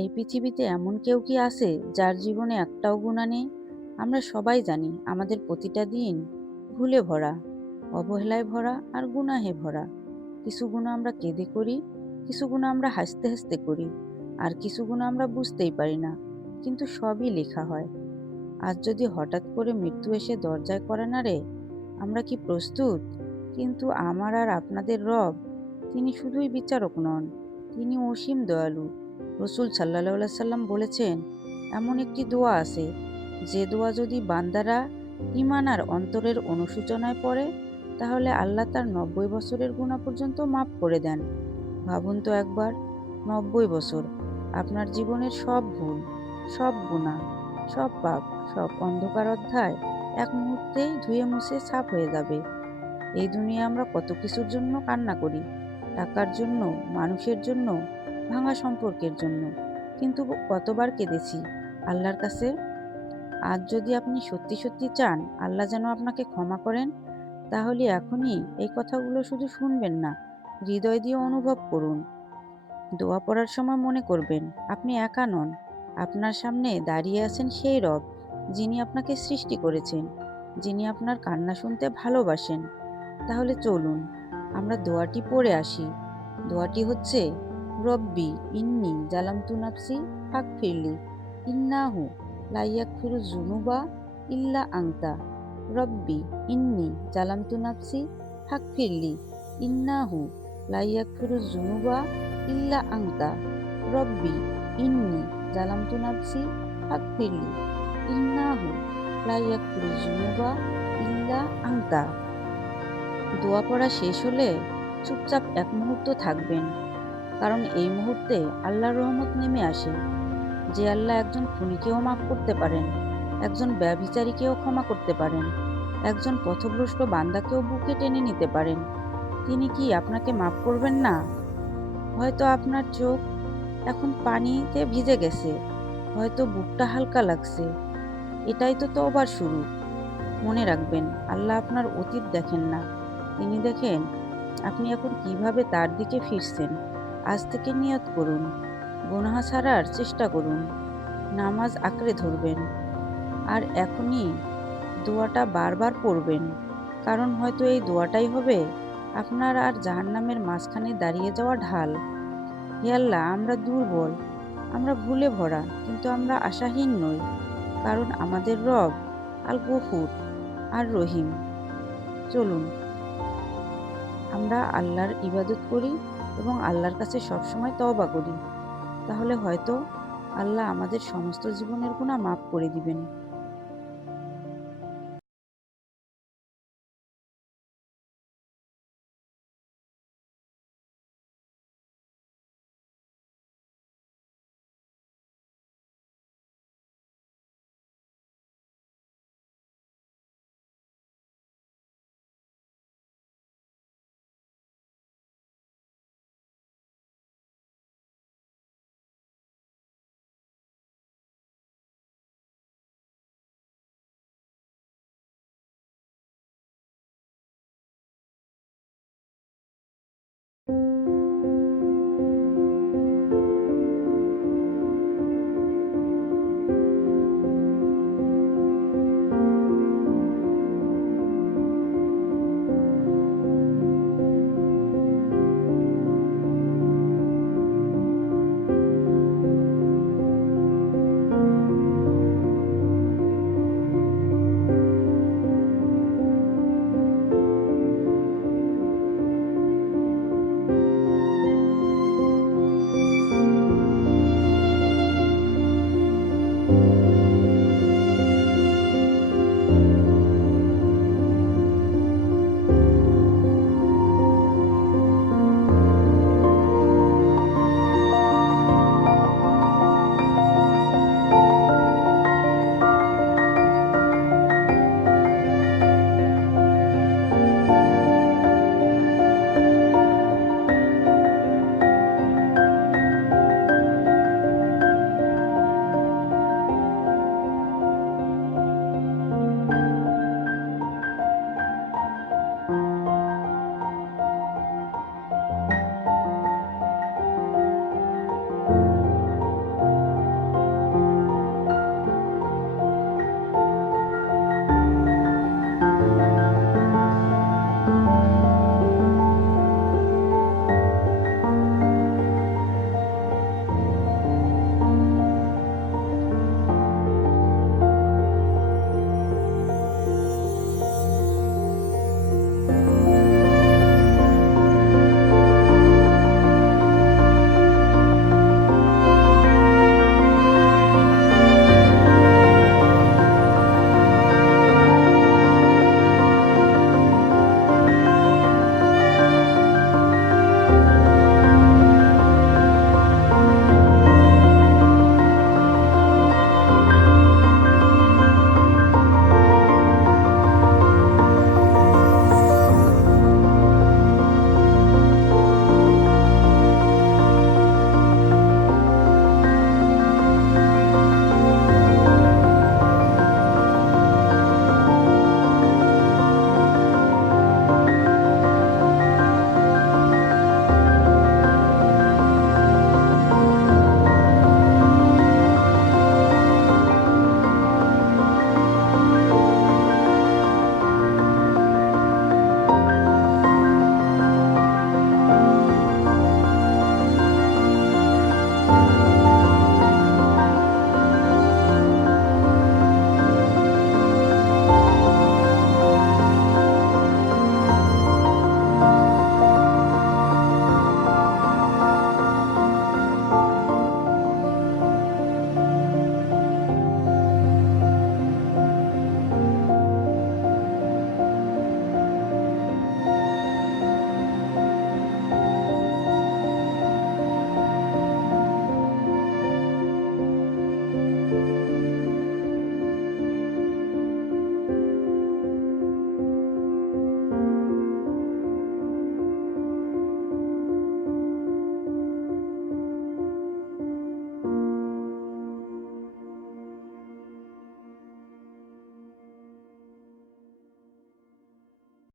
এই পৃথিবীতে এমন কেউ কি আছে যার জীবনে একটাও গুণা নেই? আমরা সবাই জানি আমাদের প্রতিটা দিন ভুলে ভরা, অবহেলায় ভরা আর গুনাহে ভরা। কিছু গুনাহ আমরা কেঁদে করি, কিছু গুনাহ আমরা হাসতে হাসতে করি, আর কিছু গুনাহ আমরা বুঝতেই পারি না। কিন্তু সবই লেখা হয়। আজ যদি হঠাৎ করে মৃত্যু এসে দরজায় কড়া নাড়ে, আমরা কি প্রস্তুত? কিন্তু আমার আর আপনাদের রব, তিনি শুধুই বিচারক নন, তিনি অসীম দয়ালু। রসূল সাল্লাল্লাহু সাল্লাম বলেছেন, এমন একটি দোয়া আছে, যে দোয়া যদি বান্দারা ঈমান আর অন্তরের অনুশোচনায় পড়ে, তাহলে আল্লাহ তার ৯০ বছরের গুনাহ পর্যন্ত মাফ করে দেন। ভাবুন তো একবার, ৯০ বছর আপনার জীবনের সব ভুল, সব গুনাহ, সব পাপ, সব অন্ধকার অধ্যায় এক মুহূর্তেই ধুয়ে মুছে সাফ হয়ে যাবে। এই দুনিয়ায় আমরা কত কিছুর জন্য কান্না করি, টাকার জন্য, মানুষের জন্য, ভাঙা সম্পর্কের জন্য। কিন্তু কতবার কেঁদেছি আল্লাহর কাছে? আজ যদি আপনি সত্যি সত্যি চান আল্লাহ যেন আপনাকে ক্ষমা করেন, তাহলে এখনই এই কথাগুলো শুধু শুনবেন না, হৃদয় দিয়ে অনুভব করুন। দোয়া পড়ার সময় মনে করবেন আপনি একা নন। আপনার সামনে দাঁড়িয়ে আছেন সেই রব, যিনি আপনাকে সৃষ্টি করেছেন, যিনি আপনার কান্না শুনতে ভালোবাসেন। তাহলে চলুন আমরা দোয়াটি পড়ে আসি। দোয়াটি হচ্ছে, রব্বি ইন্নি জালামতু নাফসি ফাগফিরলি ইন্নাহু লা ইয়াগফিরুয যুনুবা ইল্লা আনতা। রব্বি ইন্নি জালামতু নাফসি ফাগফিরলি ইন্নাহু লা ইয়াগফিরুয যুনুবা ইল্লা আনতা। রব্বি ইন্নি জালামতু নাফসি ফাগফিরলি ইন্নাহু লা ইয়াগফিরুয যুনুবা ইল্লা আনতা। দোয়া পড়া শেষ হলে চুপচাপ এক মুহূর্ত থাকবেন, কারণ এই মুহূর্তে আল্লাহর রহমত নেমে আসে। যে আল্লাহ একজন খুনিকেও মাফ করতে পারেন, একজন ব্যভিচারীকেও ক্ষমা করতে পারেন, একজন পথভ্রষ্ট বান্দাকেও বুকে টেনে নিতে পারেন, তিনি কি আপনাকে মাফ করবেন না? হয়তো আপনার চোখ এখন পানিতে ভিজে গেছে, হয়তো বুকটা হালকা লাগছে। এটাই তো তওবার শুরু। মনে রাখবেন, আল্লাহ আপনার অতীত দেখেন না, তিনি দেখেন আপনি এখন কিভাবে তার দিকে ফিরছেন। আজ থেকে নিয়ত করুন, গুনাহ ছাড়ার চেষ্টা করুন, নামাজ আঁকড়ে ধরবেন, আর এখনই দোয়াটা বারবার পড়বেন, কারণ হয়তো এই দোয়াটাই হবে আপনার আর জাহান্নামের মাঝখানে দাঁড়িয়ে যাওয়া ঢাল। হে আল্লাহ, আমরা দুর্বল, আমরা ভুলে ভরা, কিন্তু আমরা আশাহীন নই, কারণ আমাদের রব আল গফুর আর রহিম। চলুন আমরা আল্লাহর ইবাদত করি এবং আল্লাহর কাছে সবসময় তওবা করি। তাহলে হয়তো আল্লাহ আমাদের সমস্ত জীবনের গুনাহ মাফ করে দিবেন।